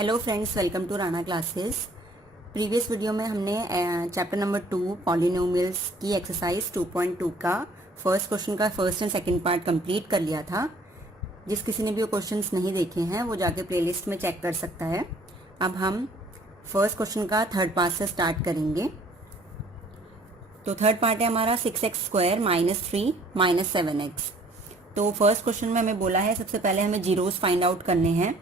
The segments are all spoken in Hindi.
Hello friends, welcome to Rana classes. Previous video में हमने चैप्टर नंबर 2 पॉलिनोमियल्स की एक्सरसाइज 2.2 का फर्स्ट क्वेश्चन का first and second part complete कर लिया था। जिस किसी ने भी वो क्वेश्चंस नहीं देखे हैं वो जाके प्लेलिस्ट में चेक कर सकता है। अब हम फर्स्ट क्वेश्चन का थर्ड पार्ट से स्टार्ट करेंगे। तो थर्ड पार्ट है हमारा 6x² - 3 - 7x। तो फर्स्ट क्वेश्चन में हमें बोला है सबसे पहले हमें जीरोस फाइंड आउट करने हैं,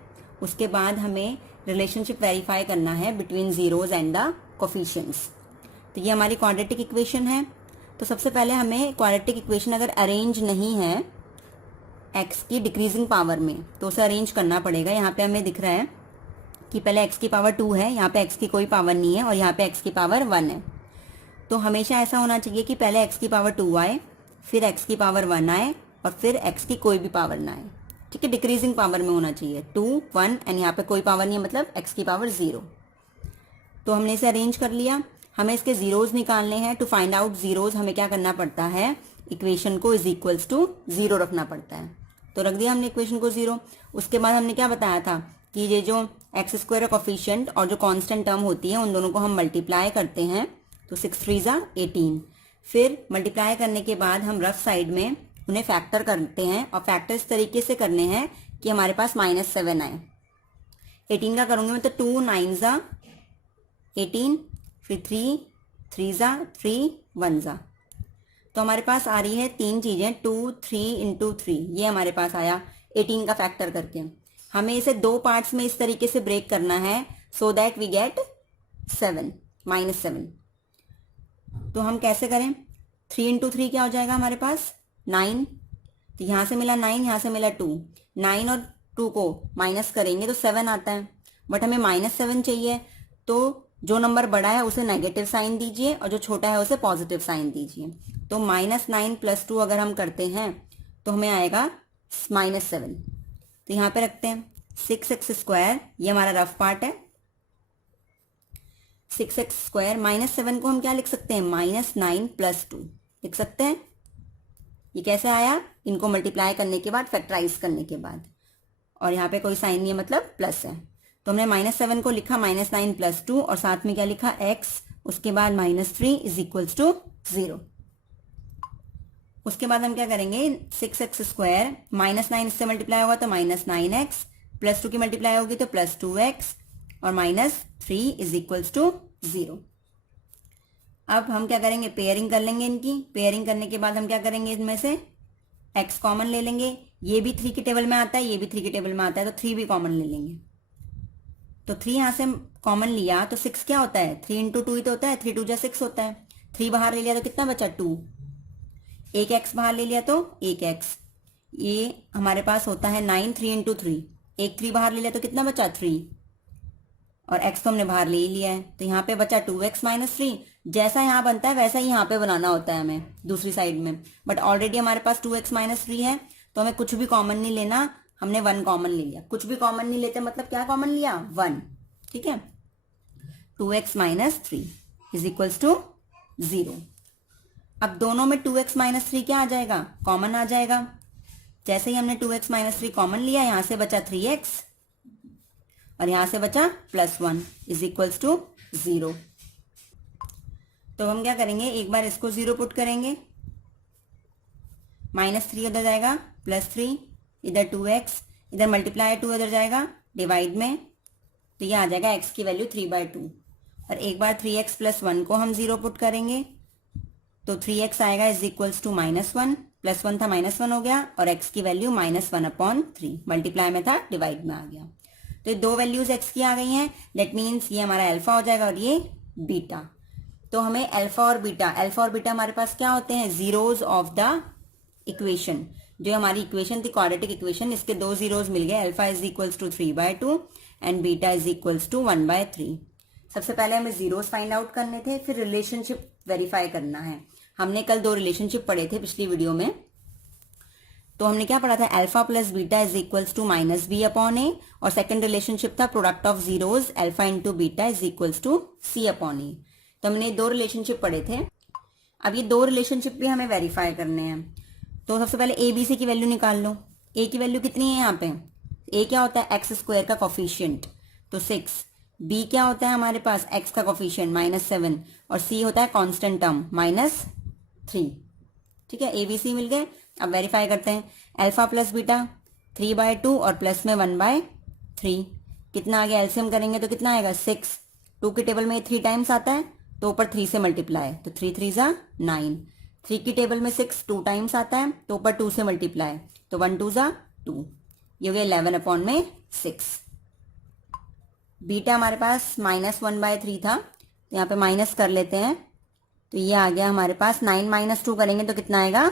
उसके बाद हमें रिलेशनशिप वेरीफाई करना है between zeros and the coefficients. तो ये हमारी क्वाड्रेटिक इक्वेशन है। तो सबसे पहले हमें क्वाड्रेटिक इक्वेशन अगर अरेंज नहीं है x की डिक्रीजिंग पावर में तो उसे अरेंज करना पड़ेगा। यहाँ पे हमें दिख रहा है कि पहले x की पावर 2 है, यहाँ पे x की कोई पावर नहीं है और यहाँ पे x की पावर 1 है। तो हमेशा ऐसा होना चाहिए कि पहले x की पावर 2 आए, फिर x की पावर 1 आए और फिर x की कोई भी पावर ना आए। ठीक है, डिक्रीजिंग पावर में होना चाहिए 2, 1 एंड यहाँ पे कोई पावर नहीं है, मतलब x की पावर 0। तो हमने इसे अरेंज कर लिया। हमें इसके जीरोस निकालने हैं। टू फाइंड आउट जीरोस हमें क्या करना पड़ता है, इक्वेशन को इज इक्वल्स टू 0 रखना पड़ता है। तो रख दिया हमने इक्वेशन को 0। उसके बाद हमने क्या बताया था कि ये जो x² कोफिशिएंट और जो कांस्टेंट टर्म होती है उन दोनों को हम मल्टीप्लाई करते हैं। तो 6 3 ज़ा 18। फिर मल्टीप्लाई करने के बाद हम रफ साइड में उन्हें फैक्टर करते हैं और फैक्टर इस तरीके से करने हैं कि हमारे पास -7 आए। 18 का करूंगी मैं तो 2 9 ज़ा 18, फिर 3 3 ज़ा 3 1 ज़ा। तो हमारे पास आ रही है तीन चीजें 2 3 × 3, ये हमारे पास आया 18 का फैक्टर करके। हमें इसे दो पार्ट्स में इस तरीके से ब्रेक करना है सो दैट वी गेट 7 -7। तो हम कैसे करें, 3 × 3 क्या हो जाएगा हमारे पास 9। तो यहां से मिला 9, यहां से मिला 2, 9 और 2 को माइनस करेंगे तो 7 आता है, बट हमें -7 चाहिए। तो जो नंबर बड़ा है उसे नेगेटिव साइन दीजिए और जो छोटा है उसे पॉजिटिव साइन दीजिए। तो -9 + 2 अगर हम करते हैं तो हमें आएगा -7। तो यहां पे रखते हैं 6x², ये हमारा रफ पार्ट है। 6x² - 7 को हम क्या लिख सकते हैं, -9 + 2 लिख सकते हैं। ये कैसे आया, इनको मल्टीप्लाई करने के बाद फैक्टराइज करने के बाद, और यहाँ पे कोई साइन नहीं है मतलब प्लस है। तो हमने -7 को लिखा -9 + 2 और साथ में क्या लिखा x, उसके बाद -3 = 0। उसके बाद हम क्या करेंगे, 6x² -9 इससे मल्टीप्लाई होगा तो -9x, +2 की मल्टीप्लाई होगी तो +2x और -3 = 0। अब हम क्या करेंगे, पेयरिंग कर लेंगे इनकी। पेयरिंग करने के बाद हम क्या करेंगे, इनमें से x कॉमन ले लेंगे। ये भी 3 की टेबल में आता है, ये भी 3 की टेबल में आता है, तो 3 भी कॉमन ले लेंगे। तो 3 यहां से कॉमन लिया तो 6 क्या होता है, 3 × 2 ही तो होता है, 3 2 = 6 होता है। 3 बाहर ले लिया तो कितना बचा 2, एक x बाहर ले लिया तो एक x। ये हमारे पास होता है 9 3 × 3, एक 3 बाहर ले लिया तो कितना बचा 3 और x तो हमने बाहर ले ही लिया है। तो यहाँ पे बचा 2x - 3। जैसा यहाँ बनता है वैसा ही यहाँ पे बनाना होता है हमें दूसरी साइड में, बट ऑलरेडी हमारे पास 2x - 3 है तो हमें कुछ भी कॉमन नहीं लेना, हमने 1 कॉमन ले लिया। कुछ भी कॉमन नहीं लेते मतलब क्या कॉमन लिया, 1। ठीक है, 2x - 3 = 0। अब दोनों में 2x - 3 क्या आ जाएगा, कॉमन आ जाएगा। जैसे ही हमने 2x - 3 कॉमन लिया, यहां से बचा 3x और यहां से बचा +1 = 0। तो हम क्या करेंगे, एक बार इसको 0 पुट करेंगे, -3 उधर जाएगा, +3 इधर 2x, इधर मल्टीप्लाई 2 उधर जाएगा डिवाइड में, तो ये आ जाएगा x की वैल्यू 3/2। और एक बार 3x + 1 को हम 0 पुट करेंगे तो 3x आएगा =-1, +1 था -1 हो गया और x की वैल्यू -1/3, मल्टीप्लाई में था डिवाइड में आ गया। तो ये दो वैल्यूज x की आ गई हैं, दैट मीन्स ये हमारा अल्फा हो जाएगा और ये बीटा। तो हमें अल्फा और बीटा हमारे पास क्या होते हैं, जीरोस ऑफ द इक्वेशन। जो हमारी इक्वेशन थी क्वाड्रेटिक इक्वेशन, इसके दो जीरोस मिल गए, अल्फा = 3/2 एंड बीटा = 1/3। सबसे पहले हमें जीरोस फाइंड आउट करने थे, फिर रिलेशनशिप वेरीफाई करना है। हमने कल 2 रिलेशनशिप पढ़े थे पिछली वीडियो में। तो हमने क्या पढ़ा था, अल्फा + बीटा = -b/a, और सेकंड रिलेशनशिप था product of zeros, alpha × beta = c/a। तो हमने 2 रिलेशनशिप पढ़े थे। अब ये 2 रिलेशनशिप भी हमें वेरीफाई करने हैं। तो सबसे पहले a b c की वैल्यू निकाल लो। a की वैल्यू कितनी है यहाँ पे, a क्या होता है, x² का कोफिशिएंट। तो 6। बी क्या होता है हमारे पास, एक्स का कोफिशिएंट -7 और सी होता है कांस्टेंट टर्म -3। ठीक है, ए बी सी मिल गए। अब वेरीफाई करते हैं, अल्फा प्लस बीटा 3/2 और प्लस में 1/3 कितना आ गया, एलसीएम करेंगे तो कितना आएगा 6। 2 की टेबल में 3 टाइम्स आता है तो ऊपर 3 से मल्टीप्लाई, तो 3 3 ज़ा 9। 3 की टेबल में 6 2 टाइम्स आता है तो ऊपर 2 से मल्टीप्लाई, तो 1 2 ज़ा 2, ये हो गया 11/6। बीटा हमारे पास -1/3 था, तो यहाँ पे माइनस कर लेते हैं, तो ये आ गया हमारे पास 9 - 2 करेंगे तो कितना आएगा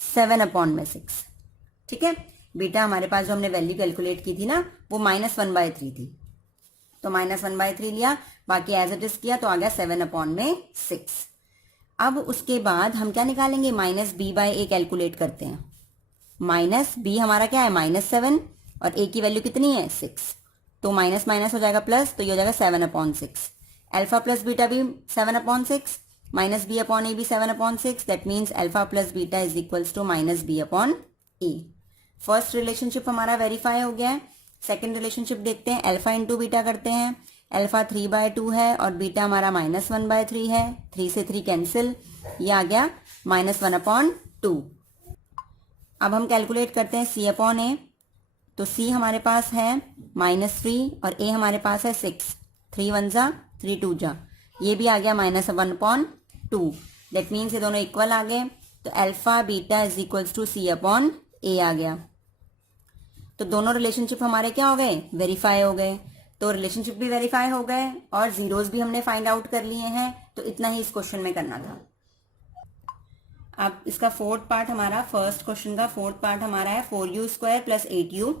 7/6। ठीक है, बीटा हमारे पास जो हमने वैल्यू कैलकुलेट की थी ना वो -1/3 थी, तो -1/3 लिया, बाकी एज इट इज किया तो आ गया 7/6। अब उसके बाद हम क्या निकालेंगे, -b/a कैलकुलेट करते हैं। माइनस बी हमारा क्या है -7 और a की वैल्यू कितनी है 6, तो माइनस माइनस हो जाएगा प्लस, तो ये हो जाएगा 7/6। अल्फा प्लस बीटा भी 7/6, माइनस बी अपॉन ए भी 7/6, that means alpha plus beta is equals to -b/a। First relationship हमारा वेरीफाई हो गया है। सेकंड रिलेशनशिप देखते हैं, अल्फा इंटू बीटा करते हैं। अल्फा 3/2 है और बीटा हमारा -1/3 है, 3 से 3 कैंसिल, ये आ गया -1/2। अब हम कैलकुलेट करते हैं c अपॉन ए, तो c हमारे पास है -3 और a हमारे पास है 6, 3 1 जा 3 2 जा, ये भी आ गया -1/2। दैट मीन्स ये दोनों इक्वल आ गए, तो alpha beta is equals to c upon a आ गया। तो दोनों रिलेशनशिप हमारे क्या हो गए, वेरीफाई हो गए। तो रिलेशनशिप भी वेरीफाई हो गए और जीरोस भी हमने फाइंड आउट कर लिए हैं, तो इतना ही इस क्वेश्चन में करना था। अब इसका फोर्थ पार्ट हमारा, फर्स्ट क्वेश्चन का फोर्थ पार्ट हमारा है 4u² + 8u।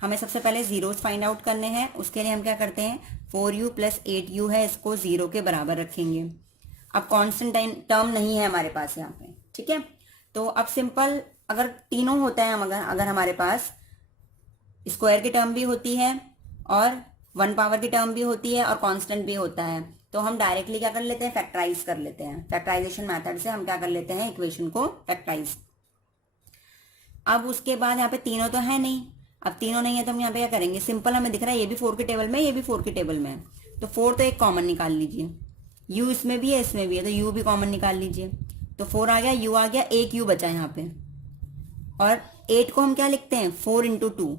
हमें सबसे पहले जीरोस फाइंड आउट करने हैं। उसके लिए हम क्या करते हैं, 4u + 8u है, इसको 0 के बराबर रखेंगे। अब कांस्टेंट टर्म नहीं है हमारे पास यहाँ पे, ठीक है। तो अब सिंपल, अगर तीनों होता है, अगर हमारे पास स्क्वायर की टर्म भी होती है और 1 पावर की टर्म भी होती है और कांस्टेंट भी होता है, तो हम डायरेक्टली क्या कर लेते हैं, फैक्टराइज कर लेते हैं। फैक्टराइजेशन मेथड से हम क्या कर लेते हैं, इक्वेशन को फैक्टराइज। अब उसके बाद यहाँ पे तीनों तो है नहीं, अब तीनों नहीं है तो हम यहाँ पे क्या करेंगे, सिंपल हमें दिख रहा है ये भी 4 के टेबल में, ये भी 4 के टेबल में है, तो 4 तो एक कॉमन निकाल लीजिए। u इसमें भी है इसमें भी है, तो u भी कॉमन निकाल लीजिए। तो 4 आ गया, u आ गया, एक u बचा यहाँ पे। और 8 को हम क्या लिखते हैं, 4 × 2,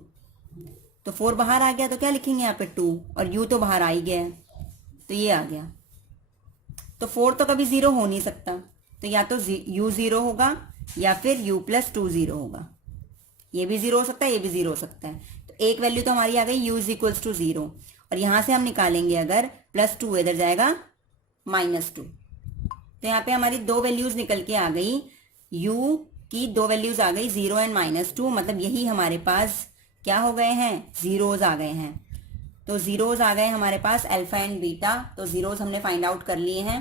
तो 4 बाहर आ गया तो क्या लिखेंगे यहाँ पे 2, और u तो बाहर आ ही गया है, तो ये आ गया। तो 4 तो कभी 0 हो नहीं सकता, तो या तो u 0 होगा या फिर u + 2 0 होगा। ये भी 0 हो सकता है, ये भी 0 हो सकता है। तो एक वैल्यू तो हमारी आ गई u = 0, और यहां से हम निकालेंगे अगर +2 इधर जाएगा -2, तो यहाँ पे हमारी दो वैल्यूज निकल के आ गई, u की दो वैल्यूज आ गई 0 और -2, मतलब यही हमारे पास क्या हो गए हैं, जीरोज आ गए हैं। तो जीरोज आ गए हमारे पास अल्फा एंड बीटा, तो जीरोज हमने फाइंड आउट कर लिए हैं।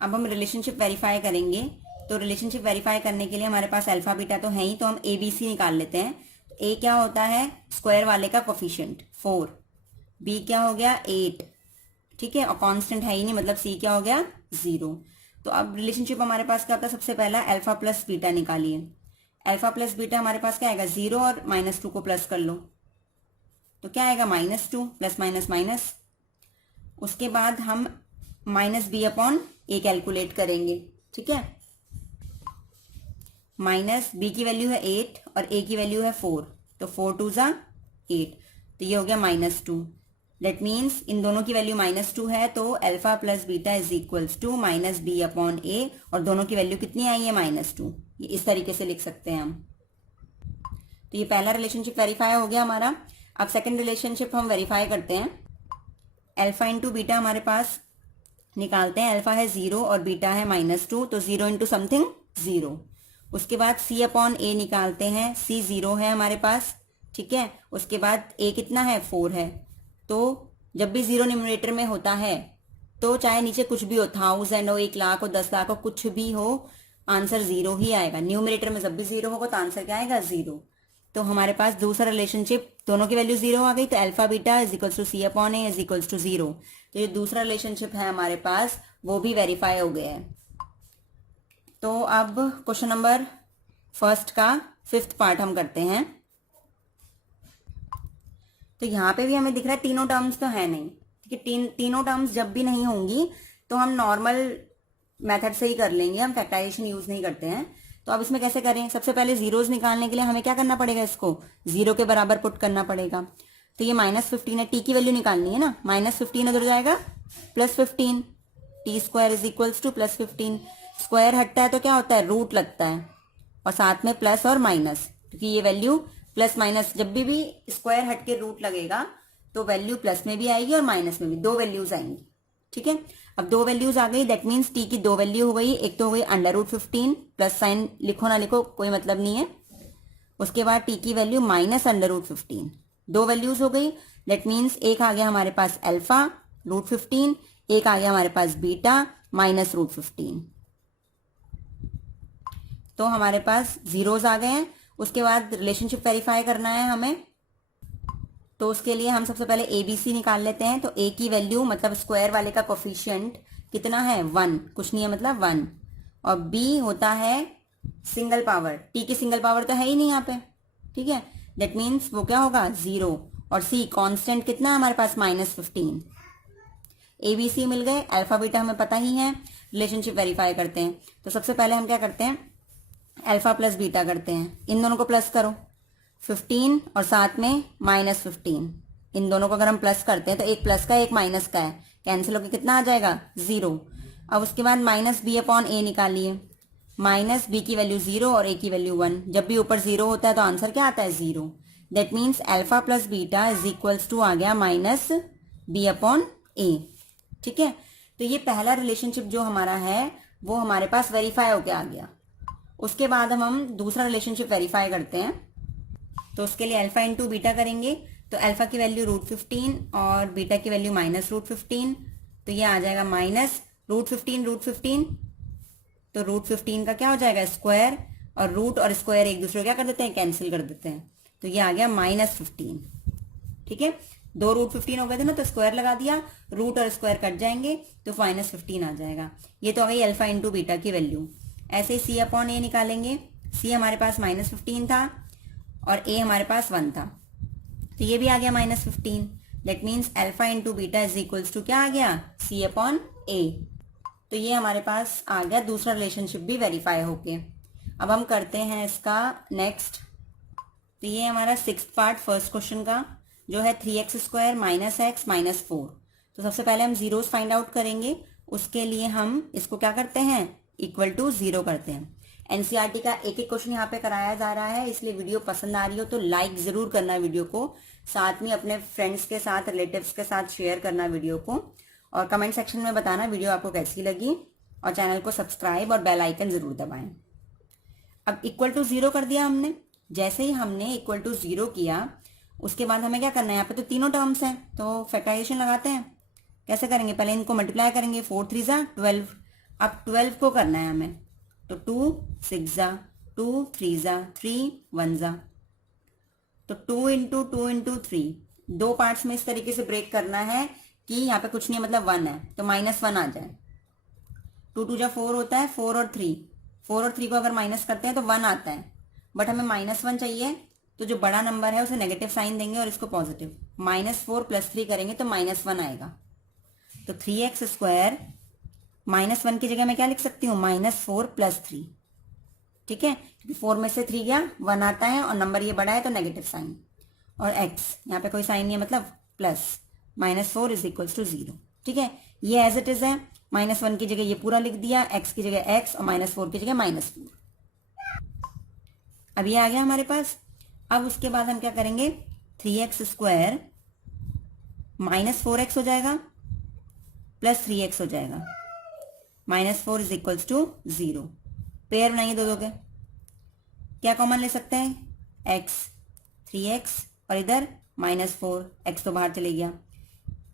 अब हम रिलेशनशिप वेरीफाई करेंगे। तो रिलेशनशिप वेरीफाई करने के लिए हमारे पास अल्फा बीटा तो है ही, तो हम ए बी सी निकाल लेते हैं। तो ए क्या होता है, स्क्वायर वाले का कोफिशिएंट 4, बी क्या हो गया 8, ठीक है, और कांस्टेंट है ही नहीं, मतलब सी क्या हो गया 0। तो अब रिलेशनशिप हमारे पास क्या होता है, सबसे पहला अल्फा प्लस बीटा निकालिए। अल्फा प्लस बीटा हमारे पास क्या आएगा, 0 और -2 को प्लस कर लो, तो क्या आएगा -2, प्लस माइनस माइनस। उसके बाद हम -b/a कैलकुलेट करेंगे, ठीक है। b की वैल्यू है 8 और a की वैल्यू है 4, तो 4 2 ज़ा 8, तो ये हो गया -2। दैट मीन्स इन दोनों की वैल्यू -2 है, तो alpha plus beta is equals to -b/a, और दोनों की वैल्यू कितनी आई है -2। ये इस तरीके से लिख सकते हैं हम। तो ये पहला रिलेशनशिप वेरीफाई हो गया हमारा। अब सेकंड रिलेशनशिप हम वेरीफाई करते हैं। अल्फा इंटू बीटा हमारे पास निकालते हैं, अल्फा है 0 और बीटा है -2, तो 0 × समथिंग 0। उसके बाद c/a निकालते हैं, c 0 है हमारे पास, ठीक है। उसके बाद a कितना है 4 है, तो जब भी 0 न्यूमरेटर में होता है तो चाहे नीचे कुछ भी हो, 1000 हो, 1 लाख हो, 10 लाख हो, कुछ भी हो, आंसर 0 ही आएगा। न्यूमरेटर में जब भी 0 होगा तो आंसर क्या आएगा 0। तो हमारे पास दूसरा रिलेशनशिप, दोनों की वैल्यू 0 आ गई, तो alpha beta is equals to c/a is equals to 0। तो ये दूसरा रिलेशनशिप है हमारे पास, वो भी वेरीफाई हो गया है। तो अब क्वेश्चन नंबर फर्स्ट का 5th पार्ट हम करते हैं। तो यहाँ पे भी हमें दिख रहा है तीनों टर्म्स तो है नहीं, ठीक है। तीनों टर्म्स जब भी नहीं होंगी तो हम नॉर्मल मेथड से ही कर लेंगे, हम फैक्टराइजेशन यूज नहीं करते हैं। तो अब इसमें कैसे करें, सबसे पहले जीरोज निकालने के लिए हमें क्या करना पड़ेगा, इसको जीरो के बराबर पुट करना पड़ेगा। तो ये -15 है, टी की वैल्यू निकालनी है ना, -15 उधर जाएगा +15, T square is equals to +15। Square हटता है तो क्या होता है, रूट लगता है, और साथ में प्लस और माइनस, क्योंकि ये वैल्यू प्लस माइनस जब भी स्क्वायर हट के रूट लगेगा तो वैल्यू प्लस में भी आएगी और माइनस में भी, दो वैल्यूज आएंगी, ठीक है। अब दो वैल्यूज आ गई, दैट मीन्स टी की दो वैल्यू हो गई, एक तो हो गई √15, प्लस साइन लिखो ना लिखो कोई मतलब नहीं है, उसके बाद टी की वैल्यू -√15, दो वैल्यूज हो गई, दैट मीन्स एक आ गया हमारे पास अल्फा √15, एक आ गया हमारे पास बीटा -√15। तो हमारे पास जीरोज आ गए हैं। उसके बाद रिलेशनशिप वेरीफाई करना है हमें, तो उसके लिए हम सबसे पहले ABC निकाल लेते हैं। तो A की वैल्यू मतलब स्क्वायर वाले का कोफिशिएंट कितना है, 1, कुछ नहीं है मतलब 1, और B होता है सिंगल पावर, T की सिंगल पावर तो है ही नहीं यहाँ पे, ठीक है, दैट मीन्स वो क्या होगा 0, और C कांस्टेंट कितना है हमारे पास -15। ABC मिल गए, अल्फा बीटा हमें पता ही है, रिलेशनशिप वेरीफाई करते हैं। तो सबसे पहले हम क्या करते हैं, अल्फा प्लस बीटा करते हैं, इन दोनों को प्लस करो 15 और साथ में -15, इन दोनों को अगर हम प्लस करते हैं तो एक प्लस का एक माइनस का है, कैंसिल होकर कितना आ जाएगा 0। अब उसके बाद -b/a निकालिए, -b की वैल्यू 0 और a की वैल्यू 1, जब भी ऊपर 0 होता है तो आंसर क्या आता है 0, that means alpha plus beta is equals to आ गया -b/a, ठीक है। तो ये पहला रिलेशनशिप जो हमारा है वो हमारे पास वेरीफाई होके आ गया। उसके बाद हम दूसरा रिलेशनशिप वेरीफाई करते हैं। तो उसके लिए अल्फा इंटू बीटा करेंगे, तो अल्फा की वैल्यू √15 और बीटा की वैल्यू -√15, तो ये आ जाएगा -√15, तो √15 का क्या हो जाएगा स्क्वायर, और रूट और स्क्वायर एक दूसरे को क्या कर देते हैं, कैंसिल कर देते हैं, तो ये आ गया -15, ठीक है। दो √15 हो गए थे ना, तो स्क्वायर लगा दिया, रूट और स्क्वायर कट जाएंगे तो -15 आ जाएगा। ये तो आ गई अल्फा इंटू बीटा की वैल्यू। ऐसे ही C/A निकालेंगे, C हमारे पास -15 था और A हमारे पास 1 था, तो ये भी आ गया -15, that means alpha into beta is equals to क्या आ गया C/A। तो ये हमारे पास आ गया दूसरा रिलेशनशिप भी वेरीफाई होके। अब हम करते हैं इसका नेक्स्ट। तो ये हमारा 6th पार्ट फर्स्ट क्वेश्चन का जो है 3x² -x -4। तो सबसे पहले हम जीरोज फाइंड आउट करेंगे, उसके लिए हम इसको क्या करते हैं, इक्वल टू 0 करते हैं। एनसीईआरटी का एक एक क्वेश्चन यहाँ पे कराया जा रहा है, इसलिए वीडियो पसंद आ रही हो तो लाइक जरूर करना वीडियो को, साथ में अपने फ्रेंड्स के साथ रिलेटिव्स के साथ शेयर करना वीडियो को, और कमेंट सेक्शन में बताना वीडियो आपको कैसी लगी, और चैनल को सब्सक्राइब और बेल आइकन जरूर दबाएं। अब इक्वल टू 0 कर दिया हमने, जैसे ही हमने इक्वल टू 0 किया उसके बाद हमें क्या करना है, यहाँ पे तो तीनों टर्म्स हैं तो फैक्टराइजेशन लगाते हैं। कैसे करेंगे, पहले इनको मल्टीप्लाई करेंगे, 4 3 ज़ा 12, अब 12 को करना है हमें, तो 2 6 ज़ा 2 3 ज़ा 3 1 ज़ा, तो 2 इंटू 2 इंटू 3, दो पार्ट्स में इस तरीके से ब्रेक करना है कि यहाँ पे कुछ नहीं मतलब 1 है तो -1 आ जाए। 2 2 ज़ा 4 होता है, 4 और 3 को अगर माइनस करते हैं तो 1 आता है, बट हमें -1 चाहिए, तो जो बड़ा नंबर है उसे नेगेटिव साइन देंगे और इसको पॉजिटिव, -4 + 3 करेंगे तो -1 आएगा। तो 3x², -1 की जगह मैं क्या लिख सकती हूँ, -4 + 3, ठीक है, क्योंकि 4 में से 3 गया 1 आता है और नंबर ये बड़ा है तो नेगेटिव साइन, और x यहाँ पे कोई साइन नहीं है मतलब प्लस, -4 = 0, ठीक है। ये एज इट इज है, -1 की जगह ये पूरा लिख दिया, x की जगह x और -4 की जगह -4। अब ये आ गया हमारे पास। अब उसके बाद हम क्या करेंगे, 3x² -4x हो जाएगा प्लस 3x हो जाएगा, -4 = 0। पेयर बनाइए दो के, क्या कॉमन ले सकते हैं, x 3x और इधर -4, x तो बाहर चले गया।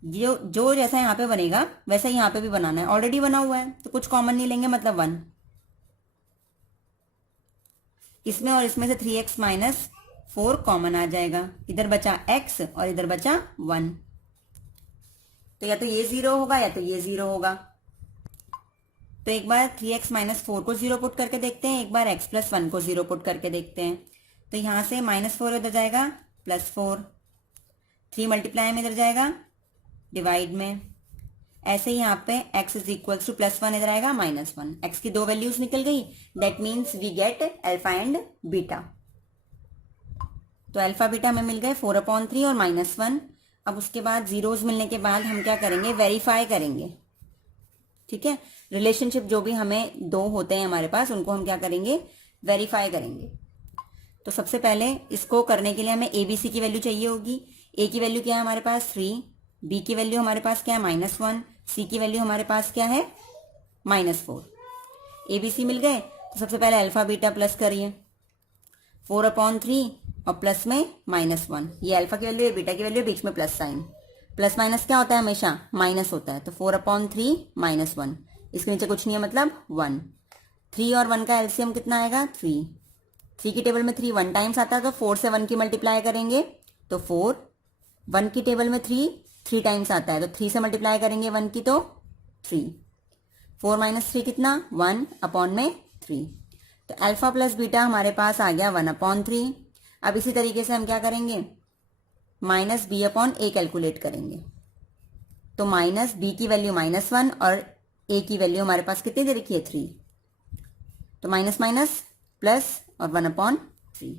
जो जैसा यहाँ पे बनेगा वैसा ही यहाँ पे भी बनाना है, ऑलरेडी बना हुआ है तो कुछ कॉमन नहीं लेंगे, मतलब 1 इसमें, और इसमें से 3x - 4 कॉमन आ जाएगा, इधर बचा x और इधर बचा 1, तो या तो ये 0 होगा या तो ये 0 होगा। तो एक बार 3x - 4 को 0 पुट करके देखते हैं, एक बार x + 1 को 0 पुट करके देखते हैं। तो यहां से -4 उधर जाएगा +4, 3 मल्टीप्लाई में इधर जाएगा डिवाइड में, ऐसे ही यहाँ पे x इज इक्वल्स टू +1 इधर आएगा -1, x की 2 वैल्यूज निकल गई, that means we get alpha and beta. तो अल्फा बीटा हमें मिल गए 4/3 और -1। अब उसके बाद जीरोज मिलने के बाद हम क्या करेंगे, वेरीफाई करेंगे। ठीक है, रिलेशनशिप जो भी हमें दो होते हैं हमारे पास, उनको हम क्या करेंगे, वेरीफाई करेंगे। तो सबसे पहले इसको करने के लिए हमें ABC की वैल्यू चाहिए होगी। A की वैल्यू क्या है हमारे पास 3, B की वैल्यू हमारे पास क्या है -1, C की वैल्यू हमारे पास क्या है -4। ABC मिल गए, तो सबसे पहले अल्फा बीटा प्लस करिए, 4/3 और प्लस में -1, ये अल्फा की वैल्यू है, बीटा की वैल्यू, बीच में प्लस साइन। प्लस माइनस क्या होता है, हमेशा माइनस होता है। तो 4/3 -1, इसके नीचे कुछ नहीं है मतलब 1। 3 और 1 का एलसीएम कितना आएगा 3। 3 की टेबल में 3 1 टाइम्स आता है, तो 4 से 1 की मल्टीप्लाई करेंगे तो 4। 1 की टेबल में 3 टाइम्स आता है, तो 3 से मल्टीप्लाई करेंगे 1 की तो 3। 4 - 3 कितना 1/3। तो अल्फा प्लस बीटा हमारे पास आ गया 1/3। अब इसी तरीके से हम क्या करेंगे, -b/a कैलकुलेट करेंगे। तो -b की वैल्यू -1 और a की वैल्यू हमारे पास कितनी दे रखी है 3, तो माइनस माइनस प्लस और 1/3।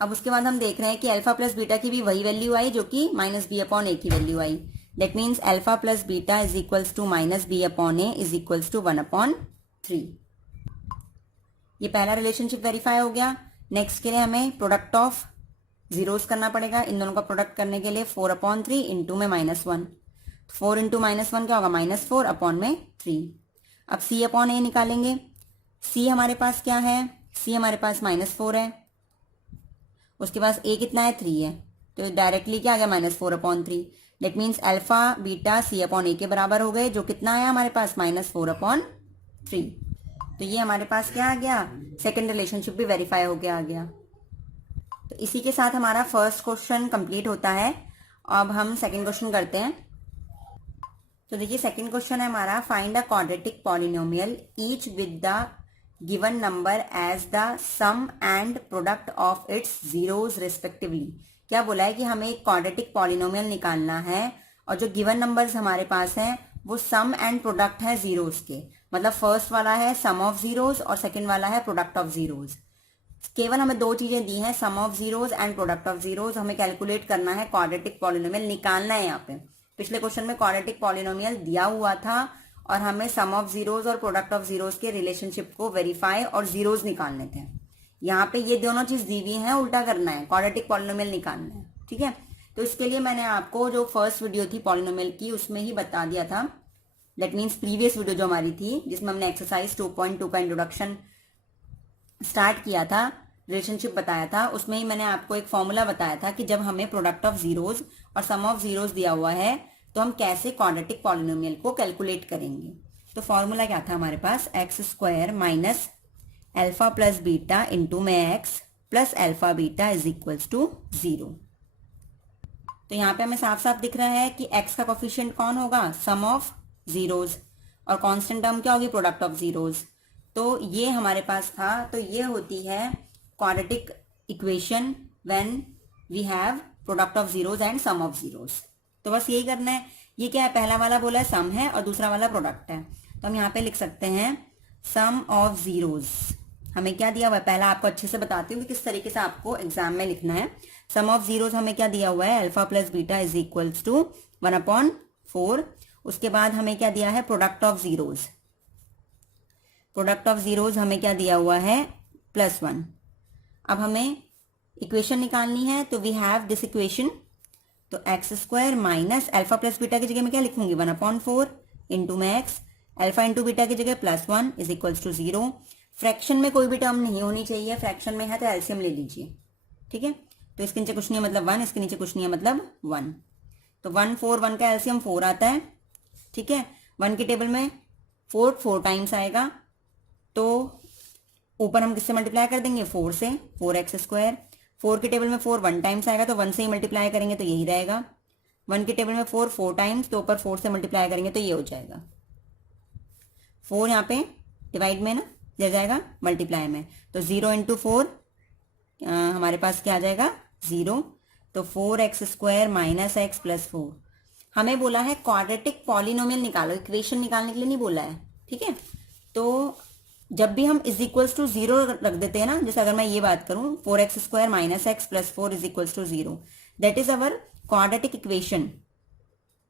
अब उसके बाद हम देख रहे हैं कि अल्फा प्लस बीटा की भी वही वैल्यू आई जो कि -b/a की वैल्यू आई। That means alpha plus beta is equals to -b/a is equals to 1/3। ये पहला रिलेशनशिप वेरीफाई हो गया। नेक्स्ट के लिए हमें प्रोडक्ट ऑफ जीरोस करना पड़ेगा। इन दोनों का प्रोडक्ट करने के लिए 4/3 इंटू में -1, 4 इंटू -1 क्या होगा -4/3। अब c/a निकालेंगे। c हमारे पास क्या है, c हमारे पास -4 है, उसके पास a कितना है 3 है, तो डायरेक्टली क्या आ गया -4/3। That means alpha beta c/a के बराबर हो गए, जो कितना आया हमारे पास -4/3। तो ये हमारे पास क्या आ गया, सेकंड रिलेशनशिप भी वेरीफाई हो गया आ गया। तो इसी के साथ हमारा फर्स्ट क्वेश्चन कंप्लीट होता है। अब हम सेकंड क्वेश्चन करते हैं। तो देखिए सेकंड क्वेश्चन है हमारा, find a quadratic polynomial each with the given number as the sum and product of its zeros respectively. क्या बोला है कि हमें एक क्वाड्रेटिक पॉलिनोमियल निकालना है और जो गिवन नंबर्स हमारे पास हैं वो सम एंड प्रोडक्ट है जीरोस के। मतलब फर्स्ट वाला है सम ऑफ जीरोस और सेकंड वाला है प्रोडक्ट ऑफ जीरोस। केवल हमें दो चीजें दी हैं, sum of zeros and product of zeros. हमें कैलकुलेट करना है, क्वाड्रेटिक पॉलिनोमियल निकालना है। यहाँ पे पिछले क्वेश्चन में क्वाड्रेटिक पॉलिनोमियल दिया हुआ था और हमें सम ऑफ जीरोस और प्रोडक्ट ऑफ जीरोस के रिलेशनशिप को वेरीफाई और जीरोस निकालने थे। यहाँ पे ये दोनों चीज दी हुई है, उल्टा करना है, क्वाड्रेटिक पॉलिनोमियल निकालना है। ठीक है, तो इसके लिए मैंने आपको जो फर्स्ट वीडियो थी पॉलिनोमियल की उसमें ही बता दिया था। दैट मीन्स प्रीवियस वीडियो जो हमारी थी जिसमें हमने एक्सरसाइज 2.2 का इंट्रोडक्शन स्टार्ट किया था, रिलेशनशिप बताया था, उसमें ही मैंने आपको एक फॉर्मूला बताया था कि जब हमें प्रोडक्ट ऑफ जीरोस और सम ऑफ जीरोस दिया हुआ है तो हम कैसे क्वाड्रेटिक पॉलिनोमियल को कैलकुलेट करेंगे। तो फॉर्मूला क्या था हमारे पास, x² minus alpha plus beta into में x plus alpha beta is equals to 0। तो यहाँ पे हमें साफ साफ दिख रहा है कि x का कोफिशिएंट कौन होगा, सम ऑफ जीरोस, और कांस्टेंट टर्म क्या होगी, प्रोडक्ट ऑफ जीरोस। तो ये हमारे पास था। तो ये होती है quadratic equation when we have product of zeros and sum of zeros. तो बस यही करना है। ये क्या है, पहला वाला बोला है सम है और दूसरा वाला प्रोडक्ट है, तो हम यहाँ पे लिख सकते हैं सम ऑफ जीरोस। हमें क्या दिया हुआ है, पहला आपको अच्छे से बताती हूँ कि किस तरीके से आपको एग्जाम में लिखना है। सम ऑफ जीरोस हमें क्या दिया हुआ है, alpha plus beta is equals to 1/4। उसके बाद हमें क्या दिया है, product of zeros. Product of zeros हमें क्या दिया हुआ है, +1। अब हमें इक्वेशन निकालनी है, तो वी हैव दिस इक्वेशन। तो x² minus alpha plus beta की जगह मैं क्या लिखूंगी, 1/4 इंटू में x, अल्फा इंटू बीटा की जगह +1 इज इक्वल्स टू 0। फ्रैक्शन में कोई भी टर्म नहीं होनी चाहिए, फ्रैक्शन में है तो एलसीएम ले लीजिए। ठीक है, तो इसके नीचे कुछ नहीं है मतलब 1, इसके नीचे कुछ नहीं है मतलब 1। तो 1 4 1 का एलसीएम 4 आता है। ठीक है, 1 की टेबल में 4 टाइम्स आएगा, तो ऊपर हम किससे मल्टीप्लाई कर देंगे, 4 से, 4x²। 4 की टेबल में 4 1 टाइम्स आएगा, तो 1 से ही मल्टीप्लाई करेंगे तो यही रहेगा। 1 की टेबल में 4 टाइम्स, तो ऊपर 4 से मल्टीप्लाई करेंगे तो ये हो जाएगा। 4 यहाँ पे डिवाइड में ना ले जाएगा मल्टीप्लाई में, तो 0 इंटू 4 हमारे पास क्या आ जाएगा 0। तो 4x² माइनस एक्स प्लस 4। हमें बोला है क्वाड्रेटिक पॉलिनोमियल निकालो, इक्वेशन निकालने के लिए नहीं बोला है, ठीक है। तो जब भी हम इज इक्वल्स टू 0 रख देते हैं ना, जैसे अगर मैं ये बात करूं 4x² minus x plus 4 is equals to 0, that is our quadratic equation.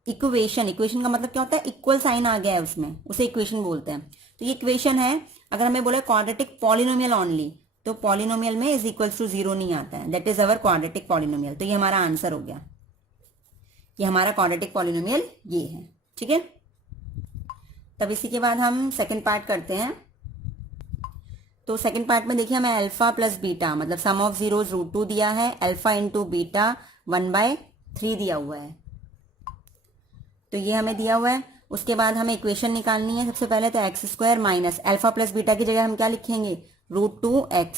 Equation का मतलब क्या होता है, इक्वल साइन आ गया है उसमें, उसे इक्वेशन बोलते हैं। तो ये इक्वेशन है। अगर हमें बोला क्वाड्रेटिक पॉलिनोमियल ओनली, तो पॉलिनोमियल में इज इक्वल्स टू 0 नहीं आता है, that is our quadratic polynomial. तो ये हमारा आंसर हो गया, ये हमारा क्वाड्रेटिक पॉलिनोमियल ये है, ठीक है। तब इसी के बाद हम सेकंड पार्ट करते हैं। तो सेकंड पार्ट में देखिए हमें अल्फा प्लस बीटा मतलब सम ऑफ जीरोज √2 दिया है, अल्फा इंटू बीटा 1/3 दिया हुआ है, तो ये हमें दिया हुआ है। उसके बाद हमें इक्वेशन निकालनी है। सबसे पहले तो x² minus alpha plus beta की जगह हम क्या लिखेंगे, √2x,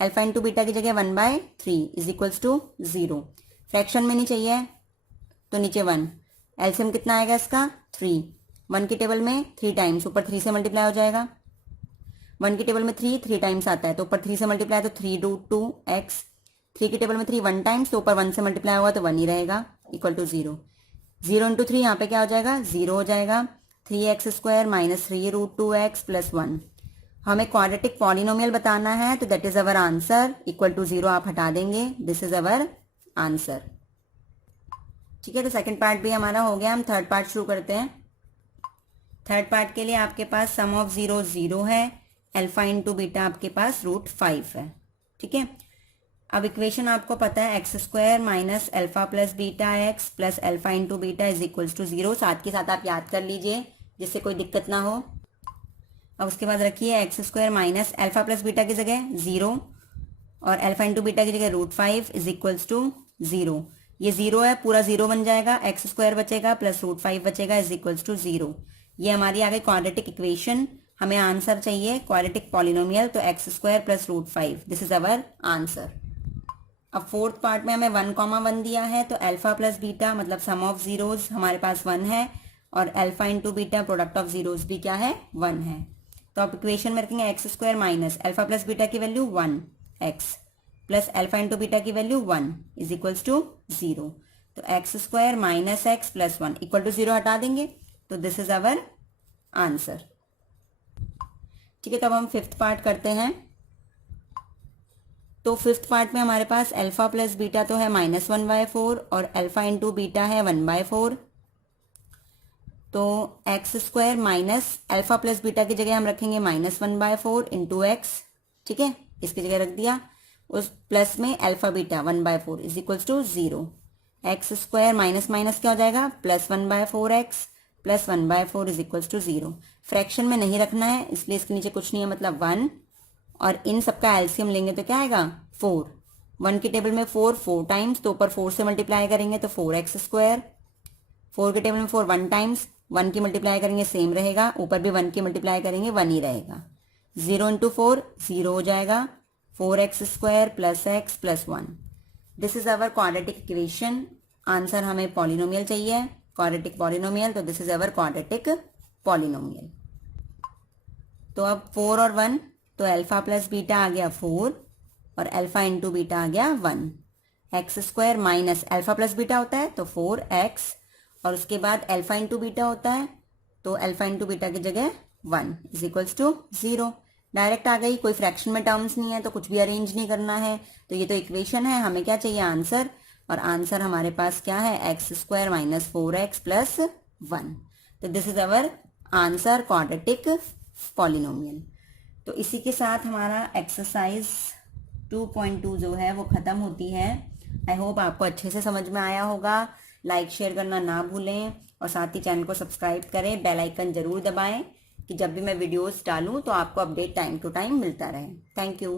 अल्फा इंटू बीटा की जगह 1/3 इज इक्वल्स टू 0। फ्रैक्शन में नहीं चाहिए तो नीचे 1, एलसीएम कितना आएगा इसका 3, 1 की टेबल में 3 टाइम्स, ऊपर 3 से मल्टीप्लाई हो जाएगा। 1 की टेबल में 3 टाइम्स आता है, तो ऊपर 3 से मल्टीप्लाई तो 3√2x, 3 की टेबल में 3 1 टाइम्स, तो ऊपर 1 से मल्टीप्लाई होगा तो 1 ही रहेगा, इक्वल टू 0। 0 इंटू 3 यहाँ पे क्या हो जाएगा, 0 हो जाएगा। 3x² minus 3√2x plus 1। हमें क्वाड्रेटिक पॉलिनोमियल बताना है, तो that is our answer, equal to 0 आप हटा देंगे, दिस इज अवर आंसर, ठीक है। तो सेकंड पार्ट भी हमारा हो गया। हम थर्ड पार्ट शुरू करते हैं। थर्ड पार्ट के लिए आपके पास सम ऑफ जीरो 0 है, अल्फा इंटू बीटा आपके पास √5 है, ठीक है। अब इक्वेशन आपको पता है x² minus alpha plus beta x plus alpha into beta is equals to 0, साथ के साथ आप याद कर लीजिए जिससे कोई दिक्कत ना हो। अब उसके बाद रखिए x² minus alpha plus beta की जगह 0 और अल्फा इंटू बीटा की जगह √5 इज इक्वल्स टू 0। ये 0 है, पूरा 0 बन जाएगा, x² बचेगा प्लस √5 बचेगा इज इक्वल्स टू 0। ये हमारी आ गई क्वाड्रेटिक इक्वेशन। हमें आंसर चाहिए क्वाड्रेटिक पॉलिनोमियल, तो x² plus √5, this is our answer. अब फोर्थ पार्ट में हमें 1,1 दिया है, तो अल्फा प्लस बीटा मतलब सम ऑफ जीरोज हमारे पास 1 है और alpha into beta product of zeros भी क्या है, 1 है। तो आप इक्वेशन में रखेंगे x² minus alpha plus beta की value 1x plus alpha into beta की वैल्यू 1 इज इक्वल्स टू 0। तो x² minus x plus 1 equal to 0 हटा देंगे, तो दिस इज अवर आंसर, ठीक है। तो अब हम फिफ्थ पार्ट करते हैं। तो फिफ्थ पार्ट में हमारे पास अल्फा प्लस बीटा तो है -1/4 और अल्फा इंटू बीटा है 1/4। तो x² minus alpha plus beta की जगह हम रखेंगे -1/4 इंटू एक्स, ठीक है, इसकी जगह रख दिया। उस प्लस में alpha beta 1/4 is equals to 0। x² minus minus क्या हो जाएगा, plus 1/4x plus 1/4 is equals to 0। Fraction में नहीं रखना है, इसलिए इसके नीचे कुछ नहीं है, मतलब 1, और इन सबका एलसीएम लेंगे तो क्या आएगा 4। 1 की टेबल में 4 टाइम्स, तो ऊपर 4 से मल्टीप्लाई करेंगे तो 4x²। 4 की टेबल में 4 1 टाइम्स, 1 की मल्टीप्लाई करेंगे सेम रहेगा, ऊपर भी 1 की मल्टीप्लाई करेंगे 1 ही रहेगा। 0 इंटू 4 0 हो जाएगा, 4x² plus x plus 1। This is our quadratic equation. Answer हमें पॉलिनोमियल चाहिए, क्वाड्रेटिक पॉलिनोमियल, तो this is our quadratic polynomial. तो अब 4 और 1, तो अल्फा प्लस बीटा आ गया 4 और अल्फा इंटू बीटा आ गया 1। x² minus alpha plus beta होता है तो 4x, और उसके बाद अल्फा इंटू बीटा होता है तो अल्फा इंटू बीटा की जगह 1 इज इक्वल्स टू 0। डायरेक्ट आ गई, कोई फ्रैक्शन में टर्म्स नहीं है तो कुछ भी अरेंज नहीं करना है। तो ये तो इक्वेशन है, हमें क्या चाहिए आंसर, और आंसर हमारे पास क्या है x² माइनस 4x प्लस 1। तो this is our answer quadratic polynomial. तो इसी के साथ हमारा एक्सरसाइज 2.2 जो है वो ख़त्म होती है। आई होप आपको अच्छे से समझ में आया होगा। लाइक शेयर करना ना भूलें और साथ ही चैनल को सब्सक्राइब करें, बेल आइकन ज़रूर दबाएं कि जब भी मैं वीडियोस डालूं तो आपको अपडेट टाइम टू टाइम मिलता रहे। Thank you.